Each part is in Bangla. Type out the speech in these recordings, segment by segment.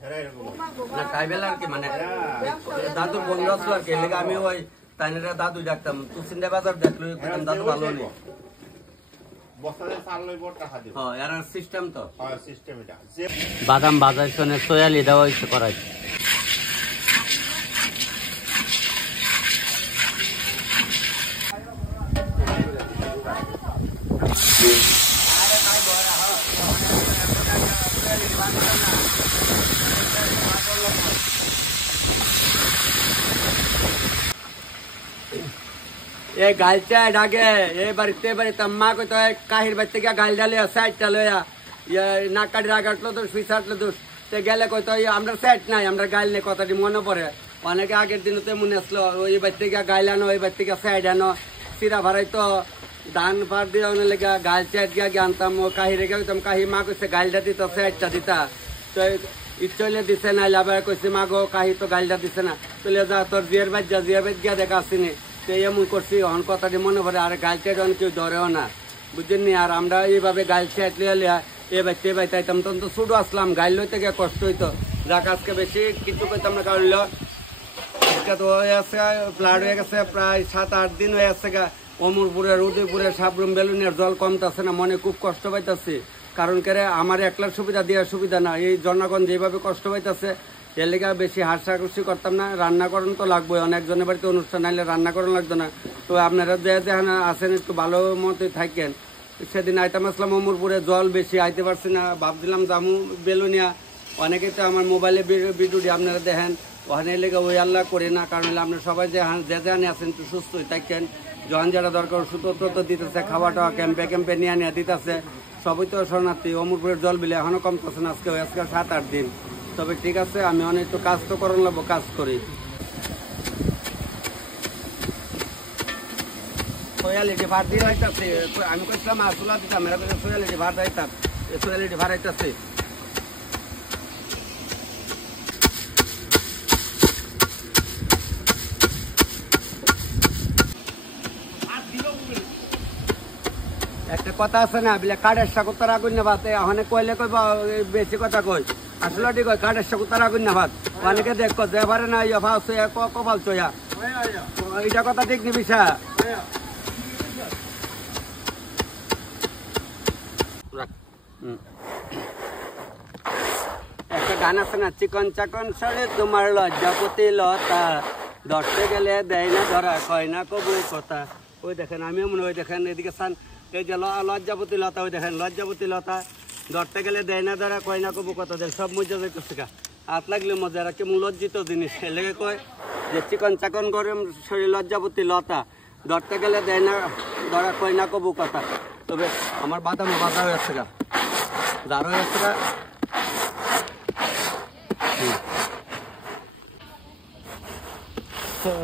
না ট্রাইবেল আর কি মানে দাদুর বন্ধু আসলো আর কি লেগে আমি ওই তাইনেরা দাদু ডাকতাম তুই সিন্ধে বাজার দেখলো দাদু ভালো নেই সিস্টেম তো বাদাম বাজার শুনে সোয়ালি দেওয়া হয়েছে করাই ये गालचा डागे ये बरते बरे तम्मा को तो काहिर बच्चे क्या गाल डाले साइड चलो या ये नाका डरा काटलो तो सुइसाटलो तो ते गेले को तो ये हमरा सेट নাই আমরা গাল নে কথাটি মনে পড়ে অনেকে আগের দিনতে মনে আসলো ওই বাচ্চা क्या গাইলানো ওই বাচ্চা क्या সাইড আনো সিরা ভরাই তো ধান পার দিওনে লাগা গাল চাট গিয়া জানতাম ও কাহিরে গেল তম কাহি মা কইছে গালটা দিত সাইডটা দিতা তো ইচ্ছলে দিছে না লাবার কইছে মা গো কাহি তো গালটা দিছে না চলে যা তোর জিয়ার বাজ গিয়া দেখা আসিনি এমন করছি অন কথাটি মনে পড়ে আর গাল চাট অন কেউ ধরেও না বুঝছেন আর আমরা এইভাবে গাল চাট লিয়া এ বাচ্চা বাইতাইতাম তখন তো ছুটো আসলাম গাইল লইতে গিয়ে কষ্ট হইতো যাক আজকে বেশি কিছু কইতাম না কারণ তো হয়ে আছে ফ্লাড হয়ে গেছে প্রায় 7-8 দিন হয়ে আছে গা অমরপুরের উদয়পুরের সাবরুম বেলুনের জল কমতেছে না মনে খুব কষ্ট পাইতেছে কারণ করে আমার একলার সুবিধা দেওয়ার সুবিধা না এই জনগণ যেভাবে কষ্ট পাইতেছে এর লেগে বেশি হাসাহাসি করতাম না রান্না করেন তো লাগবে অনেকজনের বাড়িতে অনুষ্ঠান আইলে রান্না করেন লাগতো না তো আপনারা যে যেখানে আসেন একটু ভালো মতোই থাকেন সেদিন আইতাম আসলাম অমরপুরে জল বেশি আইতে পারছি না ভাবছিলাম জামু বেলুনিয়া অনেকেই তো আমার মোবাইলে ভিডিওটি আপনারা দেখেন ওখানে লেগে ওই আল্লাহ করি না কারণ আপনারা সবাই যে যেখানে আছেন একটু সুস্থই থাকেন যখন যারা দরকার সুতোত্র তো দিতেছে খাওয়া টাওয়া ক্যাম্পে নিয়ে দিতেছে সবই তো শরণার্থী অমরপুরের জল বিলে এখনো কমতেছে না আজকে 7-8 দিন তবে ঠিক আছে আমি অনেক তো কাজ তো করার লাগবো কাজ করি সোয়ালিটি ভাত দিয়ে রাইতাছে আমি কইছিলাম আসলা দিতাম এরা কইছে সোয়ালিটি ভাত রাইতাম সোয়ালিটি ভাত রাইতাছে একটা কথা আছে না বলে কাঠের সাকুতার আগুন না ভাত ওখানে কইলে কই বেশি কথা কই আসলে ঠিক কই কাঠের সাকুতার আগুন না ভাত অনেকে দেখো যে পারে না ইয়া ভাত কপাল চয়া এইটা কথা ঠিক নিবি একটা গান আছে না চিকন চাকন সরে তোমার লজ্জাপতি লতা ধরতে গেলে দেয় না ধরা কয় না কবু কথা ওই দেখেন আমিও মনে ওই দেখেন এদিকে সান এই যে লজ্জাপতি লতা ওই দেখেন লজ্জাপতি লতা ধরতে গেলে দেয় না ধরা কয় না কবু কথা দেয় সব মজা যাইতেছে হাত লাগলে মজা এরা কেমন লজ্জিত জিনিস লেগে কয় যে চিকন চাকন গরম শরীর লজ্জাপতি লতা ধরতে গেলে দেয় না ধরা কয় না কবু কথা তবে আমার বাদামও বাধা হয়ে যাচ্ছে দাঁড় হয়ে যাচ্ছে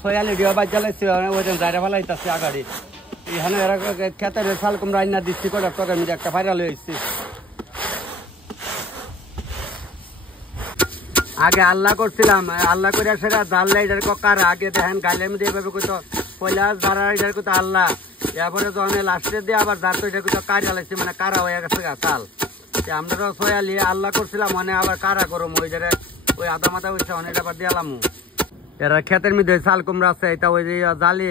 সোয়ালি ডিও বাজ জ্বালাইছে ওই জায়গা ভালাইতেছে আগাড়ি এখানে এরা খেতের শাল কুমড়া আইনা দিচ্ছি করে টকের মধ্যে একটা ভাইরাল হয়েছে আগে আল্লাহ করছিলাম আল্লাহ করে সেটা জাল লাইডার কার আগে দেখেন গালের মধ্যে এভাবে কইতো পয়লা যারা রাইডার কইতো আল্লাহ এরপরে যখন লাস্টে দিয়ে আবার যার তো এটা কইতো কারা লাইছে মানে কারা হয়ে গেছে চাল আমরা তো সোয়ালি আল্লাহ করছিলাম মানে আবার কারা করম ওই জায়গায় ওই আধা মাথা হয়েছে অনেক আবার দিয়ালাম এরা ক্ষেতের মধ্যে শাল কুমড়া আছে এটা ওই যে জালি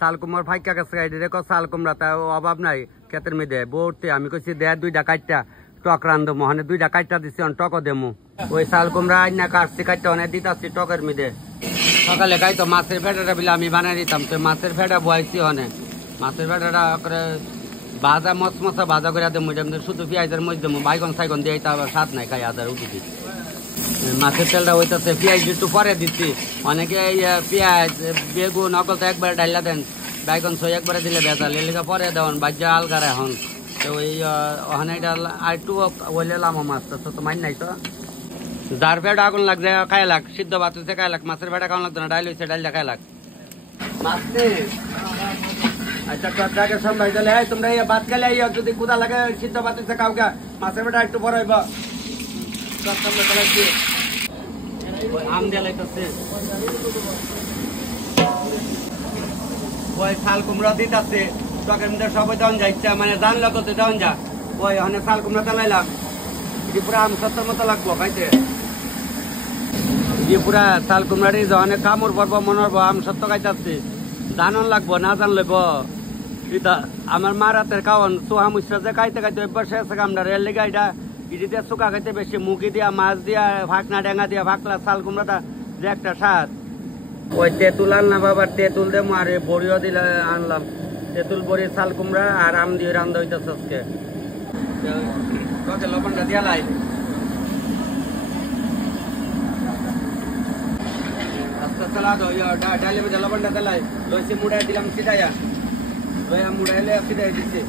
শাল কুমড়ার ফাইকা গেছে এটা শাল কুমড়া তা অভাব নাই ক্ষেতের মধ্যে ভর্তি আমি কইছি দে 2টা কাটটা টক রান্ধ মহানে 2টা কাটটা দিছি টকও দেমু ওই শাল কুমড়া আইনা কাটছি কাটটা অনেক দিতাছি টকের মধ্যে সকালে গাই তো মাছের ফেটাটা বিলে আমি বানাই দিতাম তো মাছের ফেটা বয়াইছি অনেক মাছের ফেটাটা করে ভাজা মশমশা ভাজা করে দেবো শুধু পেঁয়াজের মধ্যে দেবো বাইগন সাইগন দিয়ে আবার স্বাদ নাই খাই আদার উঠে দিই মাছের তেলটা হইতেছে পেঁয়াজ একটু পরে দিচ্ছি অনেকে পেঁয়াজ বেগুন অকল তো একবারে ডাইলা দেন বাইগন সই একবারে দিলে বেজাল এলাকা পরে দেওয়ান বাজ্যা আলগার এখন তো ওই ওখানে এটা আর একটু ওইলে লামো মাছটা তো মাইন নাই তো যার ফেটা আগুন লাগছে খাই লাগ সিদ্ধ ভাত হয়েছে খাই লাগ মাছের ফেটা খাওয়ান লাগতো না ডাইল হয়েছে ডাইলটা খাই লাগ মাছ আচ্ছা টকটাকে সম্ভাই দিলে তোমরা ভাত খেলে যদি কুদা লাগে সিদ্ধ ভাত হয়েছে কাউকে মাছের ফেটা একটু পরে হইব আম দিয়ে লাইতেছে ওই শাল কুমড়া দিতেছে টকের মধ্যে সবাই তখন যাইছে মানে জানলো কত তখন যা ওই ওখানে শাল কুমড়া চালাইলাম এটি পুরো আম সত্তর মতো লাগবো খাইতে যে পুরা চাল কুমড়াটি যখন কামড় পড়বো মনরব আম সত্য খাইতেছি জানন লাগবো না জানলেব এটা আমার মার হাতের খাওয়ান চুহা মুসরা যে খাইতে খাইতে বসে আছে আমরা রেল লেগে এটা ইডিতে চুকা খাইতে বেশি মুখি দিয়া মাছ দিয়া ফাঁকনা ডেঙ্গা দিয়া ফাঁকলা চাল কুমড়াটা যে একটা স্বাদ ওই তেঁতুল আনলাম বাবার তেঁতুল দে আর বড়িও দিলে আনলাম তেঁতুল বড়ি চাল কুমড়া আর আম দিয়ে রান্ধা হইতেছে আজকে তোকে লবণটা দিয়া লাই আস্তে চালা দো ডালের মধ্যে লবণটা দিলাই লইছি মুড়াই দিলাম সিধাইয়া লইয়া মুড়াইলে সিধাই দিচ্ছে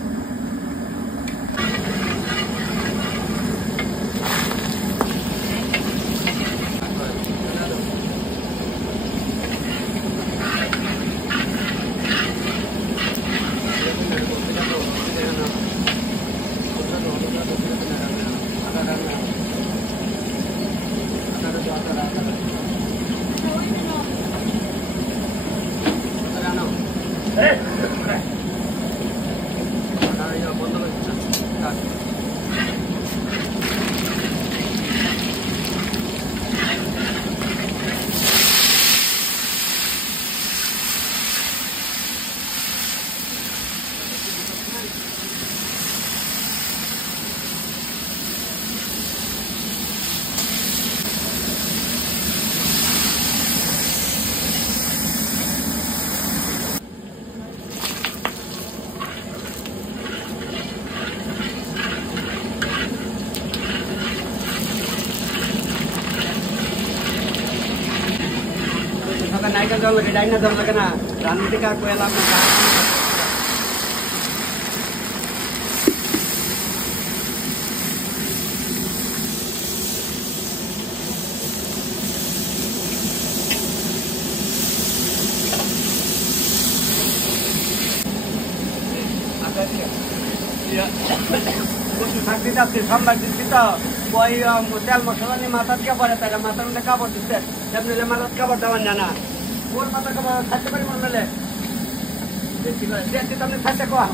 নাইকা জল লাগে ডাইনা জল লাগে না রান্না থেকে আর কোয়েলাম না থাকতে যাচ্ছি সোমবার দিচ্ছি তো ওই তেল মশলা নিয়ে মাথা কে পরে তারা মাথার মধ্যে কাপড় দিচ্ছে তেমনি মাথার কাপড় দেওয়ার না ওর মাথা কাপড় থাকতে পারি মনে হলে বেশি করে দেখছি তুমি থাকতে কোয়া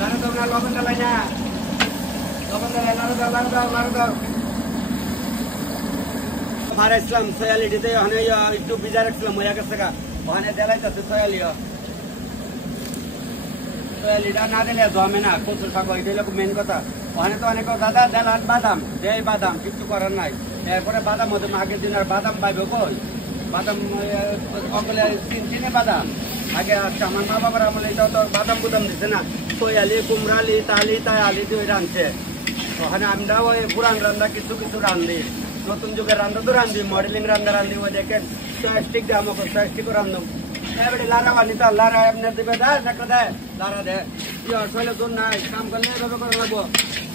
লাড়ু দাও না লবণ দালাই না লবণ দালাই লাড়ু দাও লাড়ু দাও লাড়ু দাও মারা ইসলাম সয়ালিটিতে ওখানে একটু ভিজা রাখছিলাম হয়ে গেছে গা ওখানে দেলাইতেছে সয়ালিও লিডা না দিলে জমে না কচু শাক এটা মেন কথা ওখানে তো অনেক দাদা দেলান বাদাম দেয় বাদাম কিছু করার নাই এরপরে বাদাম হতো আগের দিন আর বাদাম পাইবে কই বাদাম অকলে চিনে বাদাম আগে আচ্ছা আমার মা বাবার আমলে এটা তো বাদাম বুদাম দিচ্ছে না সয়ালি কুমড়ালি তালি তাই আলি দিয়ে রাঁধছে ওখানে আমরা ওই পুরান রান্না কিছু কিছু রান্ধি নতুন যুগের রান্না তো রান্ধি মডেলিং রান্না রান্ধি ওই দেখেন স্টিক দাম স্টিক রান্ধব এবারে লারা বানি তো লারা এমনি দিবে দেয় একটা দেয় লারা দেয় শৈলে তোর নাই কাম করলে এভাবে করা লাগবো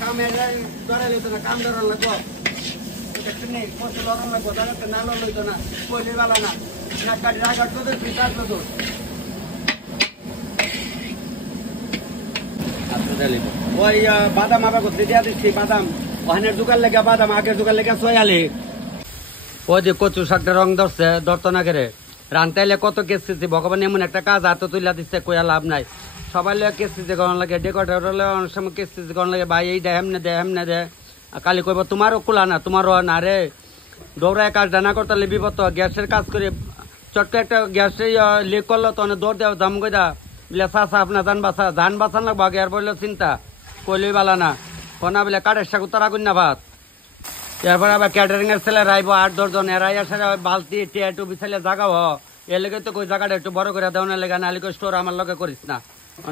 কাম ধরে লইতো না কাম ধরা লাগবো নেই কষ্ট লড়ান লাগবো তাহলে না লইতো না কইলে বালা না না কাটি রাগার তো ফিটার তো ওই বাদাম আবার করতে দিয়া দিচ্ছি বাদাম ওখানের দোকান লেগে বাদাম আগের দোকান লেগে সয়ালি ওই যে কচু শাকটা রং ধরছে ধরতো না করে রান্তাইলে কত কেসতেছি ভগবান এমন একটা কাজ হাতে তুলে দিচ্ছে কইয়া লাভ নাই সবাই লোক কেসতেছে গরম লাগে ডেকোরেটর হলে অনেক সময় কেসতেছে গরম লাগে ভাই এই দে হেমনে দে কালি কইব তোমারও কুলা না তোমারও না রে দৌড়ায় কাজ ডানা করতে বিপদ গ্যাসের কাজ করে চটকে একটা গ্যাসে লিক করলো তো অনেক দৌড় দেওয়া দাম কই দা বলে চাষা আপনার ধান বাঁচান লাগবো আগে আর বললো চিন্তা কইলেই বালা না কোনা বলে কাঠের শাক উত্তর আগুন না ভাত এরপরে আবার ক্যাটারিং এর ছেলে রাইবো 8-10 জন এরাই আসে বালতি টিয়া একটু বিছাইলে জাগাও এর লেগে তো কই জায়গাটা একটু বড় করে দেওয়া লেগে না স্টোর আমার লগে করিস না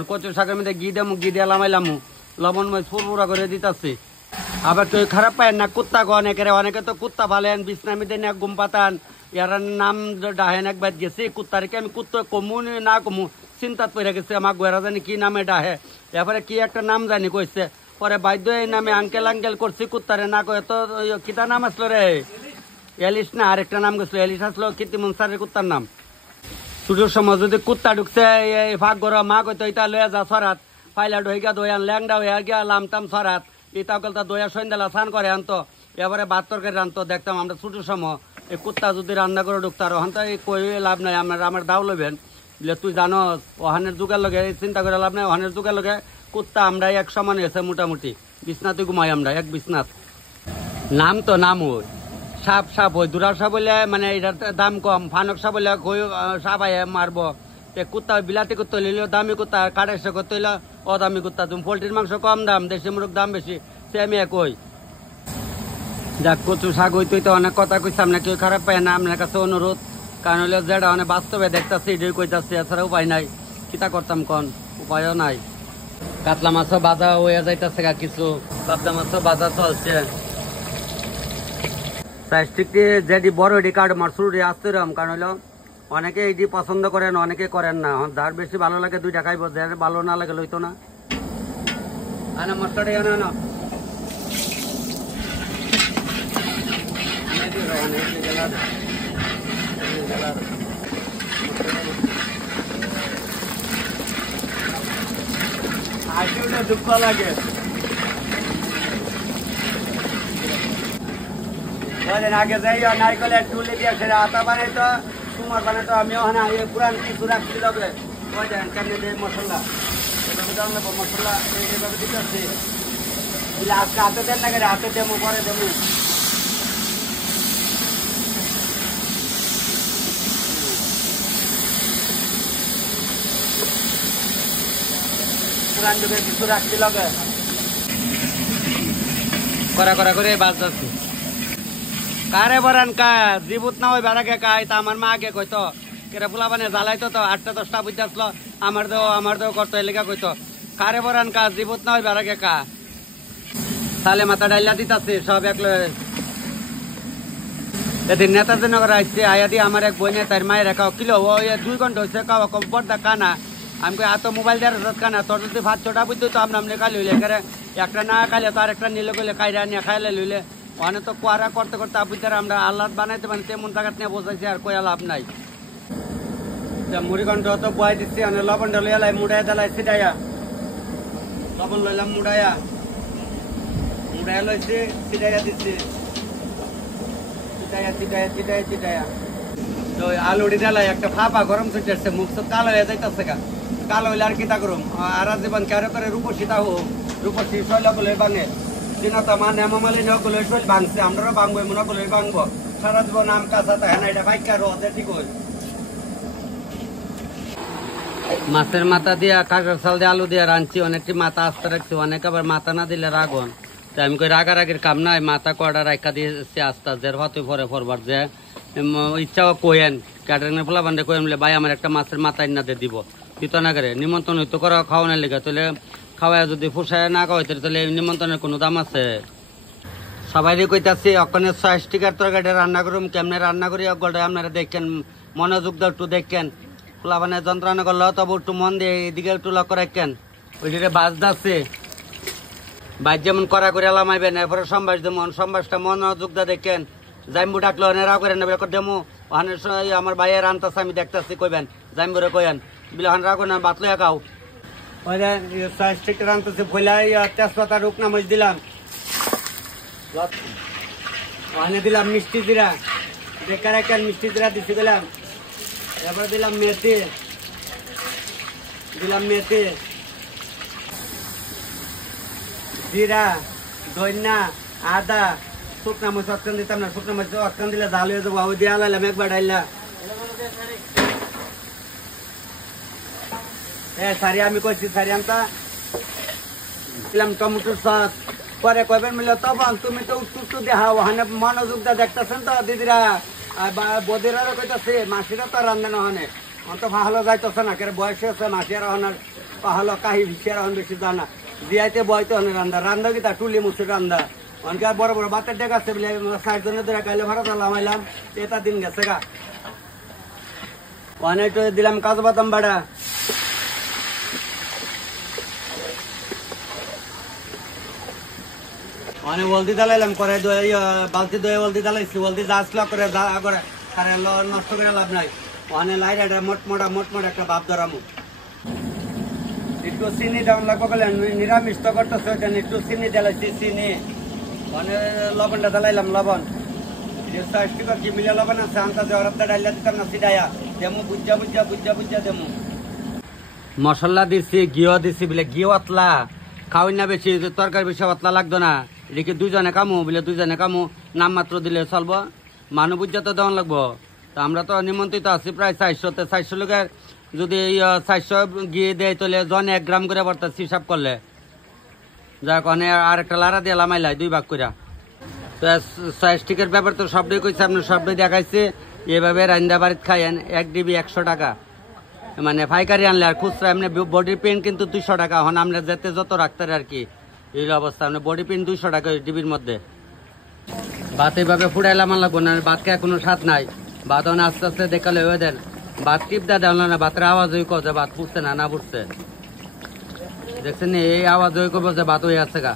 কচু শাকের মধ্যে ঘি দিয়ে লামাইলামু লবণ ফুরফুরা করে দিতেছি আবার কেউ খারাপ পায় না কুত্তা গো অনেকে তো কুত্তা ভালেন বিছনামিতে না ঘুম পাতান এর নাম ডাহেন একবার গেছি কুত্তারকে আমি কুত্তা কমু না কমু চিন্তাত পড়ে গেছে আমার গোয়েরা জানি কি নামে ডাহে এরপরে কি একটা নাম জানি কইছে পরে বাধ্য এই নামে আঙ্কেল করছি কুত্তারে না কয়ে তো কিতা নাম আসলো রে এলিশ না আরেকটা নাম গেছিল এলিশ আসলো কীর্তিমন স্যারের কুত্তার নাম ছুটোর সময় যদি কুত্তা ঢুকছে ভাগ গরম মা কইতো ইটা লয়ে যা সরাত ফাইলা ঢইকা দইয়ান ল্যাংডা হইয়া গিয়া লামতাম সরাত ইটা কলতা দইয়া সন্ধ্যালা স্নান করে আনতো এবারে ভাত তরকারি রানতো দেখতাম আমরা ছুটোর সময় এই কুত্তা যদি রান্না করে ঢুকতো আর ওখান তো কই লাভ নাই আমার দাও লইবেন বলে তুই জানো ওহানের যুগের লগে চিন্তা করে লাভ নাই ওহানের যুগের লগে কুত্তা আমরা এক সমান হয়েছে মোটামুটি বিছনাতে ঘুমাই আমরা এক বিছনাথ নাম তো নাম ওই সাপ সাপ ওই দুরা সাপ হইলে মানে এটার দাম কম, ফানক সাপ হইলে সাপ আয় মারবো। কুত্তা বিলাতি কুত্তা হইলে দামি কুত্তা, কাটাইশো করতে হইলে অদামি কুত্তা। তুমি পোল্ট্রির মাংস কম দাম, দেশি মুরগ দাম বেশি, সে আমি একই। যাক কচু শাক হইতেই তো অনেক কথা কইছি, আপনার কেউ খারাপ পায় না। আপনার কাছে অনুরোধ, কারণ হলে যেটা অনেক বাস্তবে দেখতেছি এটাই কইতাছি, এছাড়া উপায় নাই। কিতা করতাম কন, উপায়ও নাই। কাতলা মাছও বাজা হয়ে যাইতেছে, কিছু পাবদা মাছও বাজা চলছে। প্লাস্টিকটি যেটি বড় এটি কাঠ মাছরুটি আসতে রকম, কারণ হলো অনেকে এটি পছন্দ করেন, অনেকে করেন না। যার বেশি ভালো লাগে দুইটা খাইব, যার ভালো না লাগে লইতো না। আনা মশলাটা আনা না দুঃখ লাগে। আগে যাই নারিকলের টুলি দিয়ে সেটা আতা বানাই তো তোমার বানাই তো আমি ওখানে পুরান কিছু রাখছি লগে কেমনি মশলা মশলা এইভাবে দিতে আসছি। আজকে হাতে দেন না, হাতে দেবো পরে দেবো। পুরান যুগের কিছু রাখছি লগে করা করা করে বাস যাচ্ছি। কারে বরান কা জীবত না ওই বেড়াকে কাই তা আমার মা আগে কইতো কেরা ফুলা বানে জ্বালাইতো তো 8টা 10টা বুঝতে আসলো আমার দেও করতো এলাকা কইতো কারে বরান কা জীবত না ওই বেড়াকে কা তাহলে মাথা ডাইলা দিতাছে সব একলো। এদিন নেতাজনগর আসছে আয়া দিয়ে আমার এক বই তার মায়ের খাও কিলো ও 2 ঘন্টা হচ্ছে খাওয়া বড়দা কানা। আমি কই এত মোবাইল দেওয়ার কানা তোর যদি 5-6টা বুঝতে তো আমরা খালি হইলে একটা না খাইলে তো আর একটা নিলে গেলে কাইরা নিয়ে খাইলে লইলে অনেক তো কোয়ারা করতে করতে আবুদার আমরা আল্লাহ বানাইতে মানে তেমন জায়গা নিয়ে বোঝাইছি আর কয়া লাভ নাই। মুড়ি ঘন্ট তো বয় দিচ্ছি অনেক লবণটা লইয়ালাই মুড়াই দালাই সিটাইয়া লবণ লইলাম মুড়াইয়া লইছি সিটাইয়া দিচ্ছি চিটাইয়া তো আলুড়ি ডালাই একটা ফাঁপা গরম চলছে মুখ তো কালো হয়ে যাইতেছে কালো হইলে আর কিতা করুম আর জীবন কেন করে রূপসীতা হোক রূপসী শৈলগুলো ভাঙে দিনতা মানে মামালি নগুলো শৈল ভাঙছে আমরাও ভাঙবো মনগুলো ভাঙবো সারা জীবন আম কাঁচা থাকে না এটা বাইকা রোদে ঠিক হই। মাছের মাথা দিয়া কাঁকড়ার চাল দিয়ে আলু দিয়ে রাঁধছি, অনেকটি মাথা আস্তে রাখছি, অনেক আবার মাথা না দিলে রাগন। তাই আমি কই রাগারাগির কাম নাই, মাথা কয়টা রাখা দিয়েছি আস্তে আস্তে হতে পরে ফরবার যে ইচ্ছাও কয়েন ক্যাটারিং ফোলা বান্ধে কয়েন বলে ভাই আমার একটা মাছের মাথা ইন্নাতে দিব দিত না করে নিমন্ত্রণ হইতো করা খাওয়ানোর লেগে তাহলে খাওয়ায় যদি ফুসায় না খাওয়াইতে তাহলে নিমন্ত্রণের কোনো দাম আছে। সবাই কইতাছি অকনের 60 টাকার তরকারি রান্না করুম কেমনে রান্না করি অগলটা আপনারা দেখেন মনোযোগ দাও একটু দেখেন পোলাবানে যন্ত্রণা করলো তবু একটু মন দিয়ে এদিকে একটু লক্ষ্য রাখেন। ওইদিকে বাস যাচ্ছে বাইর যেমন করা করে এলামাইবেন এরপরে সম্বাস দেবো সম্বাসটা মনোযোগ দা দেখেন জাইম্বু ডাকলো অনেরা করেন না বের দেবো ওখানে আমার ভাইয়ের আনতাছে আমি দেখতেছি কইবেন জাইম্বুরে কইন বিলহান রাখো না বাতলো একাও ওই স্টিকটা আনতেছে ফইলাই তেজপাতা রুকনা মরিচ দিলাম ওখানে দিলাম মিষ্টি জিরা বেকার একটা মিষ্টি জিরা দিতে গেলাম এবার দিলাম মেথি জিরা ধন্যা আদা শুকনা মরিচ অটকান দিতাম না শুকনা মরিচ অটকান দিলে ঝাল হয়ে যাবো ওই দিয়ে আলাইলাম একবার ডাইলা সারি আমি কইছি সারি আনতা দিলাম টমেটোর সস পরে কইবেন মিলে তখন তুমি তো উত্তু দেখাও ওখানে মনোযোগ দা দেখতেছেন তো দিদিরা বদিরারও কইতাছে মাসিরা তো রান্ধে না ওখানে তো ভালো যাইতেছে না কেন বয়স হচ্ছে মাসিয়ার ওখানে ভালো কাহি ভিসিয়ার ওখানে বেশি জানা দিয়াইতে বয়তে ওখানে রান্ধা কি তা টুলি মুসুর রান্ধা অনেকে আর বড় বড় বাতের ডেক আছে বলে 60 জনের ধরে গাইলে ভাড়া লামাইলাম এটা দিন গেছে গা অনেক দিলাম কাজু বাদাম বাড়া অনেক হলদি দালাইলাম করে বালতি দয়ে হলদি দালাইছি হলদি আসলো করে নষ্ট করে লাভ নাই অনেক লাইট একটা মোটমোটা একটা ভাব ধরামু একটু চিনি দেওয়ান লাগবো বলে নিরামিষ তো করতেছে একটু চিনি দিলাইছি চিনি অনেক লবণটা দালাইলাম লবণ কি মিলে লবণ আছে আনতা জহরটা ডাইলা দিতাম না সিডাইয়া দেমু বুঝা দেমু মশলা দিছি ঘিও দিছি বলে ঘিও অতলা খাওয়াই না বেশি তরকারি বেশি অতলা লাগতো না এদিকে দুজনে কামু বলে দুজনে কামু নাম মাত্র দিলে চলবো মানব তো দেওয়ান লাগবো। তো আমরা তো নিমন্ত্রিত আছি প্রায় 400 লোকের যদি 400 গিয়ে দেয় তাহলে জনে 1 গ্রাম করে পড়তেছি হিসাব করলে যাক আর একটা লারা দিয়ে লামাইলাই 2 ভাগ করে। তো স্টিকের ব্যাপার তো সবটাই কইছে আপনার সবটাই দেখাইছে এভাবে রান্দা বাড়িতে খাইয়েন 1 ডিবি 100 টাকা মানে পাইকারি আনলে আর খুচরা এমনি বডি পেন্ট কিন্তু 200 টাকা হন আমরা যেতে যত রাখতে আর কি এই অবস্থা মানে বডি পেন্ট 200 টাকা ডিবির মধ্যে। ভাত এইভাবে ফুটাইলাম লাগবো না ভাত খায় কোনো স্বাদ নাই ভাত আস্তে আস্তে দেখালে হয়ে দেন ভাত টিপদা দেওয়া না ভাতের আওয়াজ ওই কছে ভাত ফুটছে না ফুটছে দেখছেন এই আওয়াজ ওই করবো যে ভাত হয়ে আছে গা।